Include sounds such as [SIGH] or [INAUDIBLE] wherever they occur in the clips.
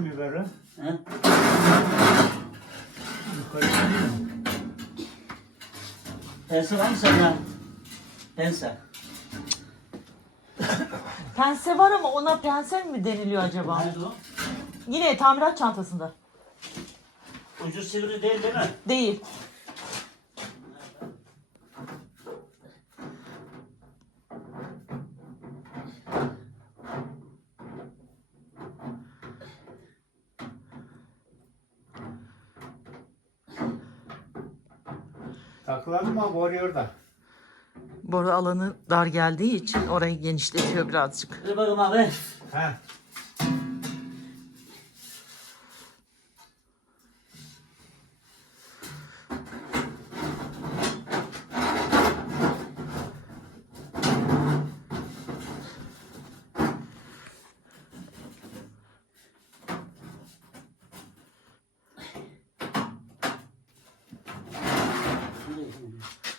mi yukarı? He? Yukarı değil mi? Pense var mı sende? Pense. Pense var ama ona pense mi deniliyor acaba? Nerede o? Yine tamirat çantasında. Ucu sivri değil değil mi? Değil. Takılalım mı? Boruyor da. Boru alanı dar geldiği için orayı genişletiyor birazcık. Dur bakalım abi. Ha.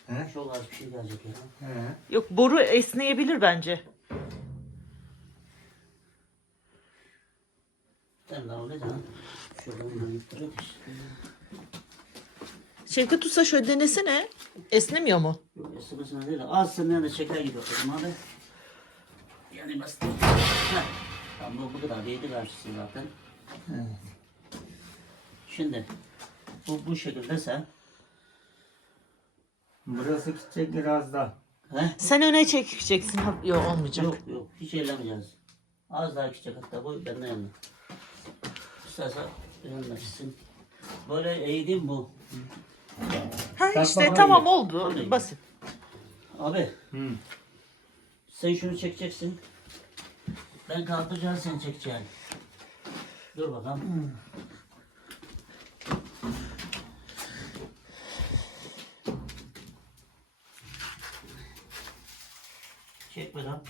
He? Çok az bir şey gelecek ya. He. Yok boru esneyebilir bence. Sen de öyle canım. Şuradan bunu yutturayım. Şevket Usta şöyle denesene. Esnemiyor mu? Yok esnemesine değil de az senden de şeker gibi okudum abi. Yani basit. Bu, bu kadar değdi karşısı zaten. Şimdi bu, bu şekilde sen Burası gidecek biraz da. He? Sen öne çekeceksin. Ha, Yok olmayacak. Yok yok hiç eylemeyeceğiz. Az daha küçük hatta bu benden yanına. İstersen yanına gitsin. Böyle eğdim bu. Ha işte tamam oldu. Oldu. Basit. Abi Hı. sen şunu çekeceksin. Ben kaldıracağım sen çekeceksin. Dur bakalım. Çek bakalım.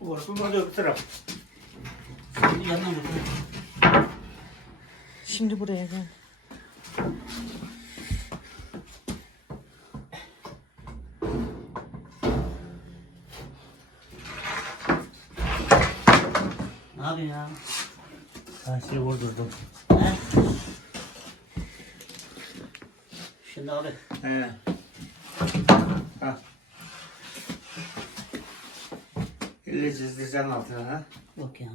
Orası da öbür taraf. Bir yanına vur. Şimdi buraya gel. Ne yapıyorsun ya? Her şeyi vurdurdum. He? Şimdi abi He. Ha. Elle çizdireceksin altına ha. yok ya.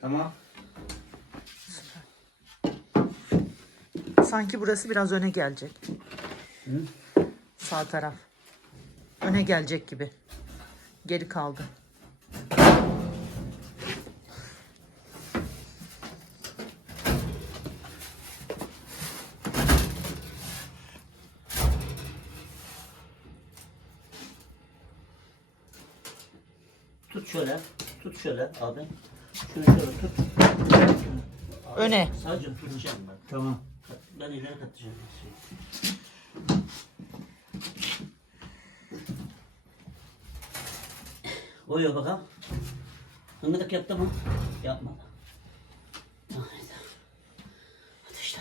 Tamam. Sanki burası biraz öne gelecek. Hı? Sağ taraf. Öne gelecek gibi. Geri kaldı. Tut şöyle. Tut şöyle abi. Şunu şöyle tut. Abi, Öne. Sadece tutacağım ben. Tamam. Ben ileri katacağım. Koyuyor bakalım. Hıngıdık yaptı mı? Yapmadı. Hadi işte.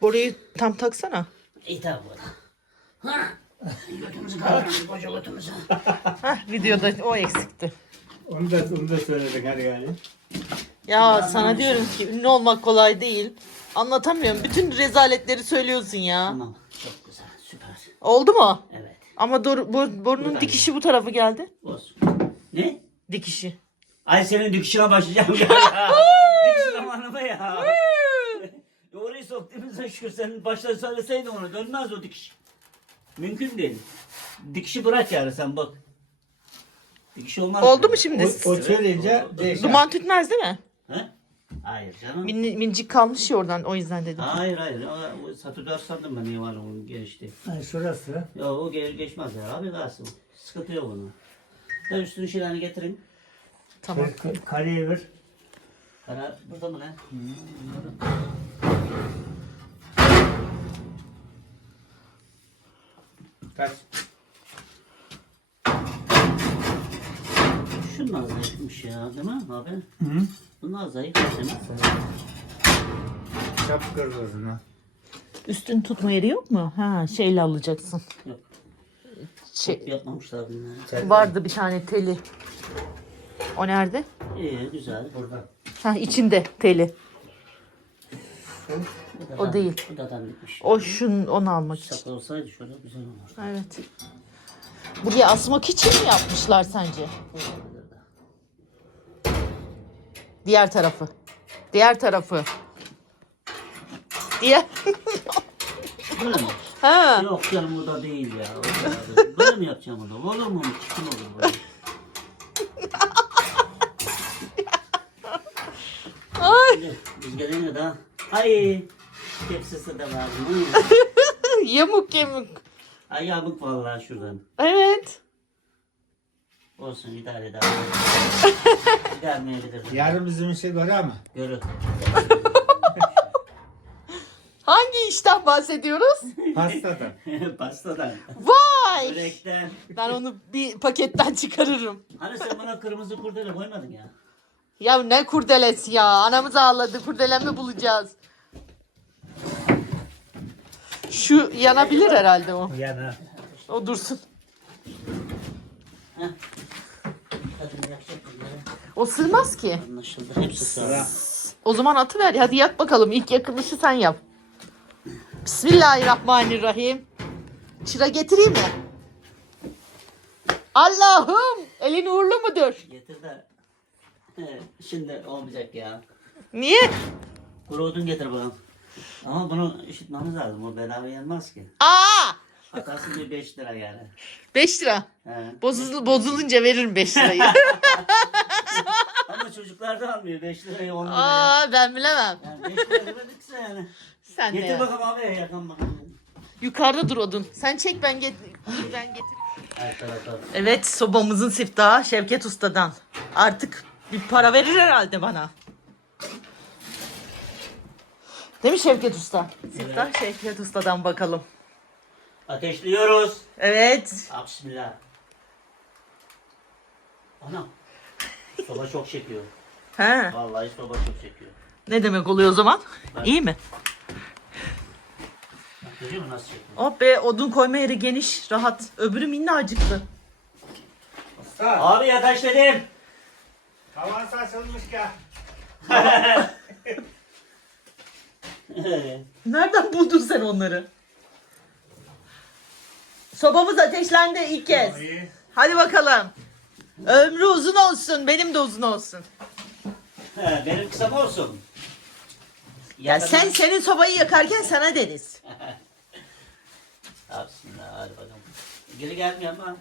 Boruyu tam taksana. İyi tabi bu. Ha! [LAUGHS] Götümüzü kaldırdık koca götümüzü. Hah videoda o eksikti. Onu da, onu da söyledik hadi yani. Ya sana diyorum ki ünlü olmak kolay değil. Anlatamıyorum. Bütün rezaletleri söylüyorsun ya. Tamam. Çok güzel. Süper. Oldu mu? Evet. Ama dur, bu, burnun dikişi bu tarafa geldi. Olsun. Ne? Dikişi. Ay senin dikişine başlayacağım ya. [LAUGHS] Dikiş zamanı mı ya? [LAUGHS] Orayı soktuğumuzda şükür sen başta söyleseydin onu dönmez o dikiş. Mümkün değil. Dikişi bırak yani sen bak. Dikiş olmaz. Oldu mu şimdi? O, o söyleyince oldu. değişer. Duman tütmez değil mi? He? Hayır canım. Min, mincik kalmış ya oradan o yüzden dedim. Hayır hayır. O, o satüdör sandım ben niye var onun genişti. Ha, şurası. Ya o ge- geçmez ya abi kalsın. Sıkıntı yok onun. Ben üstünü şeylerini getireyim. Tamam. Ka- Kareyi ver. Karar burada mı lan? Kaç. Şunlar zayıfmış ya değil mi abi? Hı. Bunlar zayıf değil mi? Çap kır gözüne. Üstün tutma yeri yok mu? Ha şeyle alacaksın. Yok. Şey, Yapmamışlar bunları. Vardı bir tane teli. O nerede? İyi güzel. Burada. Ha içinde teli. Bu O değil. Bu da dandikmiş. O şun onu almak için. Saklı olsaydı şöyle güzel olurdu. Evet. Buraya asmak için mi yapmışlar sence? Diğer tarafı. Diğer tarafı. Diğer. Böyle mi? ha. Yok canım o da değil ya. O da değil. Böyle mi yapacağım onu? Olur mu? Kim olur böyle? Ay. Şimdi Biz gelince daha. Ay. Tepsisi de var. [LAUGHS] Yamuk yamuk. Ay yamuk vallahi şuradan. Evet. Olsun idare eder. Gidermeyebilir. Yarın bizim işe göre ama. Görür. [LAUGHS] Hangi işten bahsediyoruz? Pastadan. [LAUGHS] Pastadan. Vay. Börekten. Ben onu bir paketten çıkarırım. Hani sen bana kırmızı kurdele koymadın ya. Ya ne kurdelesi ya. Anamız ağladı. Kurdelemi bulacağız. Şu yanabilir herhalde o. Yana. O dursun. Heh. Bunları. O sığmaz ki. Anlaşıldı. Hepsi sağlam. O zaman atıver. Hadi yak bakalım. İlk yakılışı sen yap. Bismillahirrahmanirrahim. Çıra getireyim mi? Allah'ım elin uğurlu mudur? Getir de. [LAUGHS] Şimdi olmayacak ya. Niye? Kuru odun getir bakalım. Ama bunu işitmemiz lazım. O bedava yenmez ki. Aa! Atarsın bir 5 lira yani. 5 lira. He. Bozul, bozulunca veririm 5 lirayı. [LAUGHS] Ama çocuklar da almıyor 5 lirayı 10 liraya. Aa ben bilemem. Yani 5 lira demedikse yani. Sen de Getir ya. bakalım abi yakın bakalım. Yukarıda dur odun. Sen çek ben get ben getir. Evet sobamızın siftahı Şevket Usta'dan. Artık bir para verir herhalde bana. Değil mi Şevket Usta? Siftah Şevket Usta'dan bakalım. Ateşliyoruz. Evet. Ah, Bismillah. Ana. Soba çok çekiyor. He. Vallahi soba çok çekiyor. Ne demek oluyor o zaman? İyi mi? Bak görüyor musun nasıl çekiyor? Oh be odun koyma yeri geniş, rahat. Öbürü minnacıktı. Usta. Abi yataş dedim. Tavan saçılmış ya. [LAUGHS] Nereden buldun sen onları? Sobamız ateşlendi ilk kez. İyi. Hadi bakalım. Ömrü uzun olsun, benim de uzun olsun. He, Benim kısa mı olsun? Ya sen senin sobayı yakarken sana deriz. Ah, Bismillah hadi bakalım. Geri gelmiyor ama.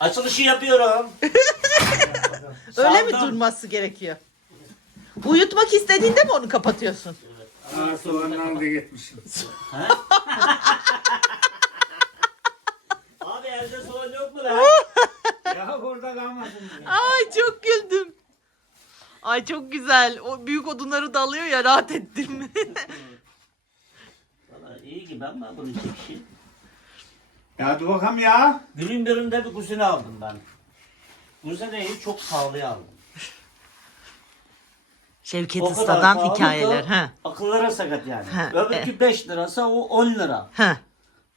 Açılışı yapıyorum. [LAUGHS] Öyle mi Saldım. durması gerekiyor? Uyutmak istediğinde mi onu kapatıyorsun? Evet. Aa, soğandan da gitmişim. Ha? [LAUGHS] Evde soğan yok mu lan? [LAUGHS] ya burada kalmasın diye. Ay çok güldüm. Ay çok güzel. O büyük odunları dalıyor ya rahat ettim. [LAUGHS] Valla iyi gibi ama bunun çekişi. Ya dur bakalım ya. Günün birinde bir kuzine aldım ben. Kuzineyi çok pahalıya aldım. Şevket O kadar Usta'dan hikayeler. ki Ha. Akıllara sakat yani. Ha, Öbürkü 5 lirasa o 10 lira. Ha.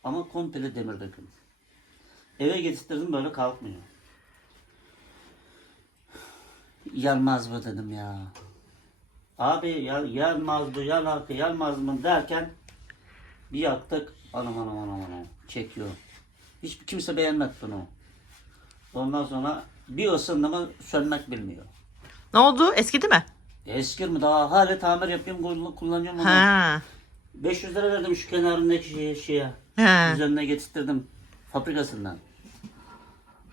Ama komple demir döküm. Eve getirttirdim böyle kalkmıyor. Yanmaz mı dedim ya. Abi ya, yanmaz bu yanar ki yanmaz mı derken bir yaktık anam anam anam anam çekiyor. Hiç kimse beğenmedi bunu. Ondan sonra bir ısındı mı sönmek bilmiyor. Ne oldu? Eskidi mi? Eskir mi daha hala tamir yapıyorum kullan- kullanıyorum onu. Ha. 500 lira verdim şu kenarındaki şeye, şeye. Ha. Üzerine getirttirdim fabrikasından.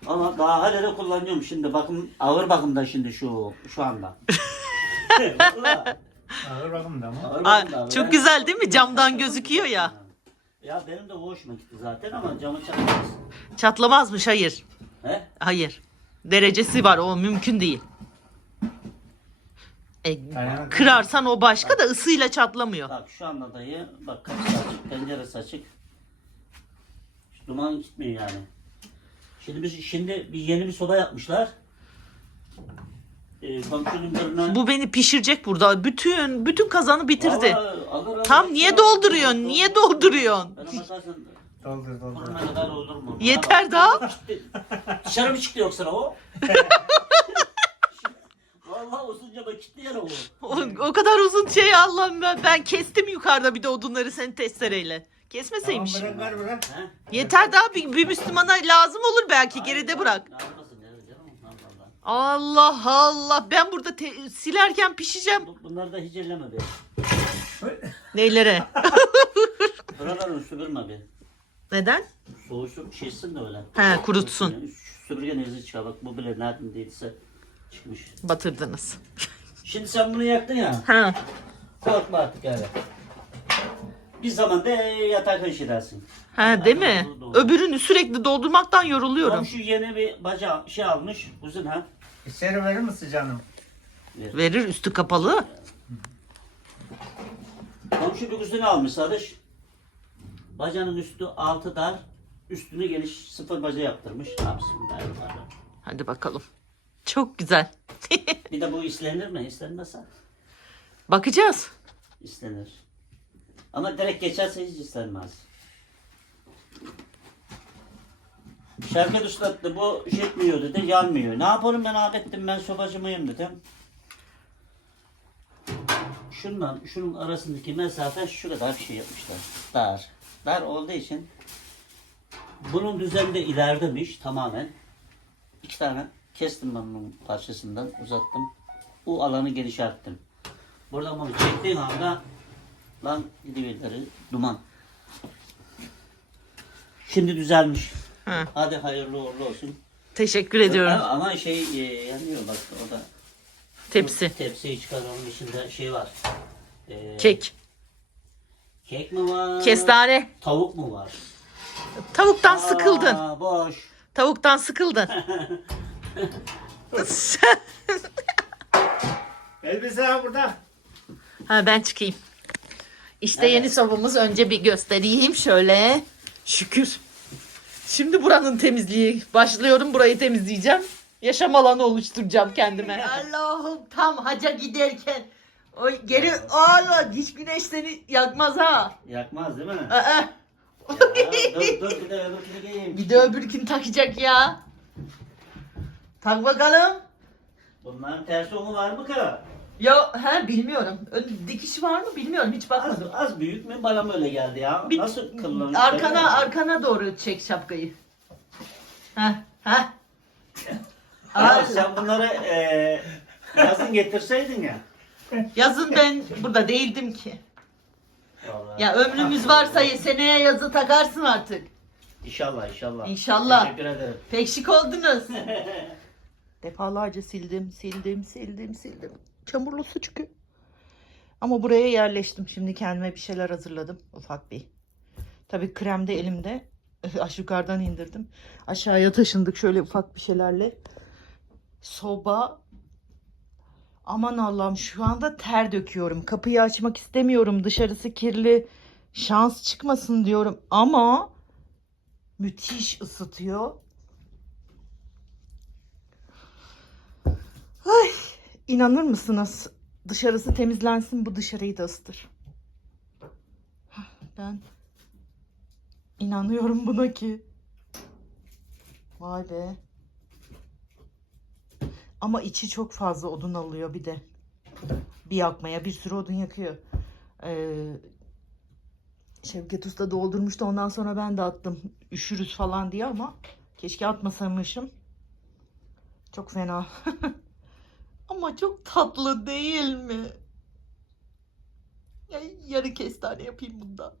Ama daha hala de kullanıyorum şimdi bakım ağır bakımda şimdi şu şu anda. Vallahi, [LAUGHS] Ağır bakım da mı? ağır bakımda abi. çok güzel değil mi? Camdan gözüküyor ya. Ya benim de o hoşuma gitti zaten ama camı çakmaz. Çatlamazmış hayır. He? Hayır. Derecesi var o mümkün değil. E, kırarsan o başka da ısıyla çatlamıyor. Bak şu anda dayı bak kapısı açık, penceresi açık. Duman gitmiyor yani. Şimdi biz şimdi bir yeni bir soba yapmışlar. e, komşunun birine... Bu beni pişirecek burada. Bütün bütün kazanı bitirdi. Vallahi alır alır. Tam niye dolduruyorsun? Niye dolduruyorsun? Bana Doldur doldur. burnuna kadar olur mu? Yeter daha. Dışarı mı çıktı yoksa o? [LAUGHS] Vallahi usunca bak gitti yani o. O, o kadar uzun şey Allah'ım ben, ben kestim yukarıda bir de odunları senin testereyle. Tamam Kesmeseymiş. bırak ver bırak. He? Yeter daha bir, bir Müslümana lazım olur belki geride bırak. Canım? Allah Allah. Allah Allah ben burada te- silerken pişeceğim. Bu- Bunları da hiç elleme be. Neylere? [LAUGHS] Buraları süpürme be. Neden? Soğuşup şişsin de öyle. He kurutsun. Şu Süpürgen izi çıkar bak bu bile nereden değilse çıkmış. Batırdınız. Şimdi sen bunu yaktın ya. Ha. Korkma artık yani. Bir zaman da yatak edersin. Ha değil mi? Öbürünü sürekli doldurmaktan yoruluyorum. Komşu yeni bir baca şey almış. Uzun ha. İçeri verir misin canım? Verir üstü kapalı. Komşu bir kuzunu almış sadece. Bacanın üstü altı dar. Üstünü geniş sıfır baca yaptırmış. Bismillahirrahmanirrahim. Hadi bakalım. Çok güzel. [LAUGHS] Bir de bu istenir mi? İstenmezse Bakacağız. istenir. Ama direkt geçerse hiç istenmez. Şevket Usta da bu etmiyor dedi, yanmıyor. Ne yaparım ben adettim ben sobacı mıyım dedim. Şundan, şunun arasındaki mesafe şu kadar şey yapmışlar. Dar. Dar olduğu için bunun düzeni de ilerlemiş tamamen. İki tane kestim ben bunun parçasından uzattım. Bu alanı genişlettim. Buradan bunu çektiğin anda lan gidiverleri duman. Şimdi düzelmiş. Ha. Hadi hayırlı uğurlu olsun. Teşekkür ediyorum. Ama, ama şey e, yanıyor bak o da. Tepsi. Tepsiyi çıkar onun içinde şey var. E, Kek. Kek mi var? Kestane. Tavuk mu var? Tavuktan sıkıldın. Aa, boş. Tavuktan sıkıldın. [LAUGHS] [LAUGHS] Elbise ha burada. ha ben çıkayım. İşte Evet. yeni sobamız önce bir göstereyim şöyle. Şükür. Şimdi buranın temizliği. Başlıyorum burayı temizleyeceğim. Yaşam alanı oluşturacağım kendime. Allah'ım tam haca giderken. Oy geri Allah hiç güneş seni yakmaz ha. Yakmaz değil mi? Aa, ya, dur dur bir de öbürkünü giyeyim. bir de öbürkünü takacak ya. Tak bakalım. Bunların tersi onu var mı ki? Ya he bilmiyorum. Ön, dikiş var mı bilmiyorum hiç Az, bakmadım. az büyük mü? Bana mı öyle geldi ya? Bir- Nasıl kıllanmış? Arkana arkana doğru çek şapkayı. Heh heh. Allah. sen bunları e, yazın getirseydin ya. Yazın ben burada değildim ki. Vallahi. Ya ömrümüz varsa seneye yazı takarsın artık. İnşallah inşallah. İnşallah. Teşekkür ederim. Pek şık oldunuz. [LAUGHS] Defalarca sildim, sildim, sildim, sildim. Çamurlu su çıkıyor. Ama buraya yerleştim. Şimdi kendime bir şeyler hazırladım. Ufak bir. Tabii krem de elimde. [LAUGHS] Aş yukarıdan indirdim. Aşağıya taşındık şöyle ufak bir şeylerle. Soba. Aman Allah'ım şu anda ter döküyorum. Kapıyı açmak istemiyorum. Dışarısı kirli. Şans çıkmasın diyorum. Ama müthiş ısıtıyor. Ay, inanır mısınız? Dışarısı temizlensin bu dışarıyı da ısıtır. Ben inanıyorum buna ki. Vay be. Ama içi çok fazla odun alıyor bir de. Bir yakmaya bir sürü odun yakıyor. Ee, Şevket Usta doldurmuştu ondan sonra ben de attım. Üşürüz falan diye ama keşke atmasaymışım. Çok fena. [LAUGHS] Ama çok tatlı değil mi? Ya, yarı kestane yapayım bunda.